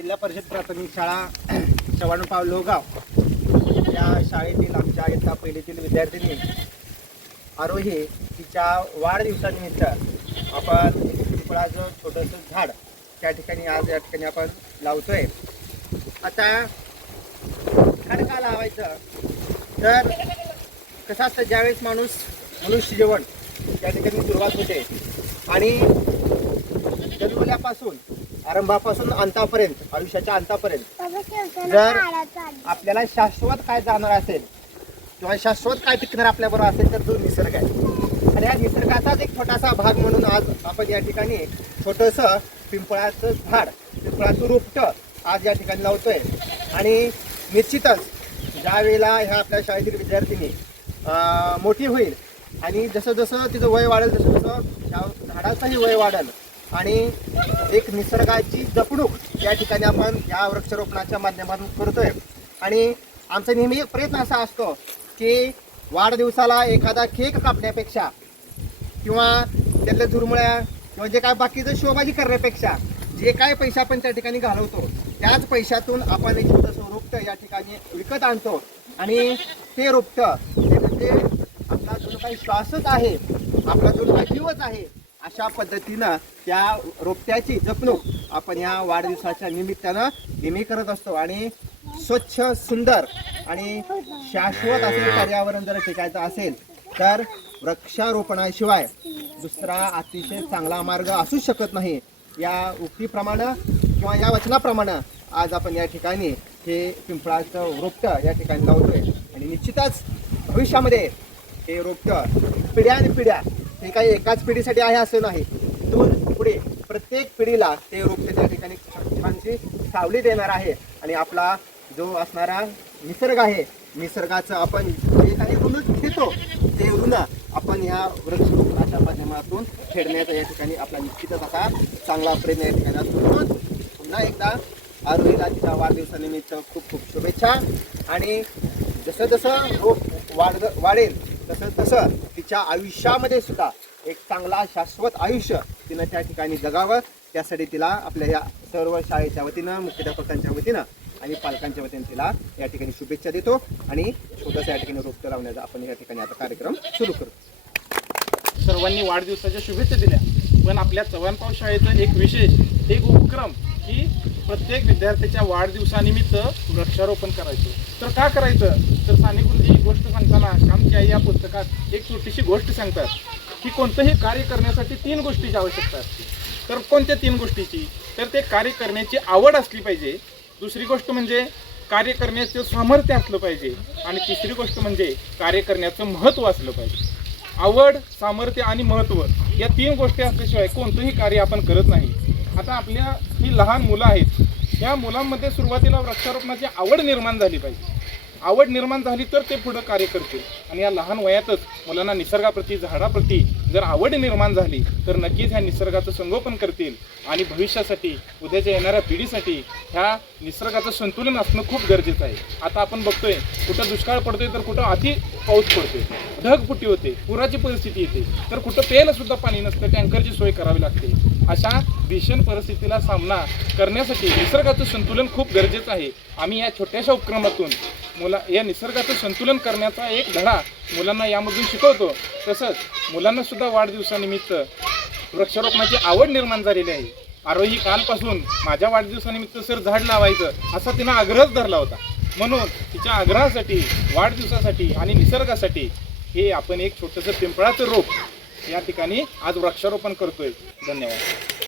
जिल्हा परिषद प्राथमिक शाळा चव्हाणपाव लोहगाव. या शाळेतील आमच्या इयत्ता पहिलीतील विद्यार्थिनी आरोही तिच्या वाढदिवसानिमित्त आपण पिंपळाचं छोटंसं झाड त्या ठिकाणी आज या ठिकाणी आपण लावतोय. आता झाड का लावायचं? तर कसं असतं ज्यावेळेस माणूस मनुष्य जेवण त्या ठिकाणी सुरुवात होते आणि जन्मल्यापासून आरंभापासून अंतापर्यंत आयुष्याच्या अंतापर्यंत. जर आपल्याला शाश्वत काय जाणार असेल किंवा शाश्वत काय टिकणार आपल्याबरोबर असेल तर तो निसर्ग आहे. आणि या निसर्गाचाच एक छोटासा भाग म्हणून आज आपण या ठिकाणी छोटंसं पिंपळाचं झाड पिंपळाचं रोपटं आज या ठिकाणी लावतोय. आणि निश्चितच ज्या वेळेला ह्या आपल्या शाळेतील विद्यार्थिनी मोठी होईल आणि जसं जसं तिचं वय वाढेल तसं तसं ह्या झाडाचंही वय वाढेल. आणि एक निसर्गाची जपणूक या ठिकाणी आपण या वृक्षारोपणाच्या माध्यमातून करतोय. आणि आमचा नेहमी एक प्रयत्न असा असतो की वाढदिवसाला एखादा केक कापण्यापेक्षा किंवा त्यातल्या झुरमुळ्या किंवा जे काय बाकीचं शोभाजी करण्यापेक्षा जे काय पैसे आपण त्या ठिकाणी घालवतो त्याच पैशातून आपण एक छोटंसं रोपटं या ठिकाणी विकत आणतो. आणि ते रोपटं ते म्हणजे आपला जो काही श्वासच आहे आपला जो काही जीवच आहे अशा पद्धतीनं त्या रोपट्याची जपणूक आपण या वाढदिवसाच्या निमित्तानं नेहमी करत असतो. आणि स्वच्छ सुंदर आणि शाश्वत असे पर्यावरण जर टिकायचं असेल तर वृक्षारोपणाशिवाय दुसरा अतिशय चांगला मार्ग असू शकत नाही. या उक्तीप्रमाणे किंवा या वचनाप्रमाणे आज आपण या ठिकाणी हे पिंपळाचं रोपटं या ठिकाणी लावतोय. आणि निश्चितच भविष्यामध्ये हे रोपटं पिढ्यान पिढ्या हे काही एकाच पिढीसाठी आहे असं नाही. दोन पुढे प्रत्येक पिढीला ते रोपटे त्या ठिकाणी छानशी सावली देणार आहे. आणि आपला जो असणारा निसर्ग आहे निसर्गाचं आपण जे काही ऋण घेतो ते ऋण आपण ह्या वृक्षरोपणाच्या माध्यमातून खेळण्याचा या ठिकाणी आपला निश्चितच असा चांगला प्रयत्न या ठिकाणी असतो. म्हणून पुन्हा एकदा आरोहीला तिच्या वाढदिवसानिमित्त खूप खूप शुभेच्छा. आणि जसं जसं रोप वाढ वाढेल तसं तसं तिच्या आयुष्यामध्ये सुद्धा एक चांगला शाश्वत आयुष्य तिनं त्या ठिकाणी जगावं. त्यासाठी तिला आपल्या या सर्व शाळेच्या वतीनं मुख्याध्यापकांच्या वतीनं आणि पालकांच्या वतीनं तिला या ठिकाणी शुभेच्छा देतो. आणि छोटंसं या ठिकाणी रोपटं लावण्याचा आपण या ठिकाणी आता कार्यक्रम सुरू करू. सर्वांनी वाढदिवसाच्या शुभेच्छा दिल्या. पण आपल्या चव्हाणपाव शाळेचं एक विशेष एक उपक्रम की प्रत्येक विद्यार्थ्याच्या वाढदिवसानिमित्त वृक्षारोपण करायचं. तर का करायचं? तर साने गुरुजी ही गोष्ट सांगताना श्यामची आई या पुस्तकात एक छोटीशी गोष्ट सांगतात की कोणतंही कार्य करण्यासाठी तीन गोष्टीची आवश्यकता असते. तर कोणत्या तीन गोष्टीची? तर ते कार्य करण्याची आवड असली पाहिजे. दुसरी गोष्ट म्हणजे कार्य करण्याचं सामर्थ्य असलं पाहिजे. आणि तिसरी गोष्ट म्हणजे कार्य करण्याचं महत्त्व असलं पाहिजे. आवड सामर्थ्य आणि महत्त्व या तीन गोष्टी असल्याशिवाय कोणतंही कार्य आपण करत नाही. आता आपल्या ही लहान मुलं आहेत या मुलांमध्ये सुरुवातीला वृक्षारोपणाची आवड निर्माण झाली पाहिजे. आवड निर्माण झाली तर ते पुढं कार्य करतील. आणि या लहान वयातच मुलांना निसर्गाप्रती झाडाप्रती जर आवड निर्माण झाली तर नक्कीच ह्या निसर्गाचं संगोपन करतील. आणि भविष्यासाठी उद्याच्या येणाऱ्या पिढीसाठी ह्या निसर्गाचं संतुलन असणं खूप गरजेचं आहे. आता आपण बघतोय कुठं दुष्काळ पडतोय तर कुठं अति पाऊस पडतोय. ढगफुटी होते? पुराची परिस्थिती येते. तर कुठं प्यायला सुद्धा पाणी नसतं टँकरची सोय करावी लागते. अशा भीषण परिस्थितीला सामना करण्यासाठी निसर्गाचं संतुलन खूप गरजेचं आहे. आम्ही या छोट्याशा उपक्रमातून मुला या निसर्गाचं संतुलन करण्याचा एक धडा मुलांना यामधून शिकवतो. तसंच मुलांनासुद्धा वाढदिवसानिमित्त वृक्षारोपणाची आवड निर्माण झालेली आहे. आरोही कालपासून माझ्या वाढदिवसानिमित्त सर झाड लावायचं असा तिनं आग्रहच धरला होता. म्हणून तिच्या आग्रहासाठी वाढदिवसासाठी आणि निसर्गासाठी हे आपण एक छोटंसं पिंपळाचं रोप या ठिकाणी आज वृक्षारोपण करतोय. धन्यवाद.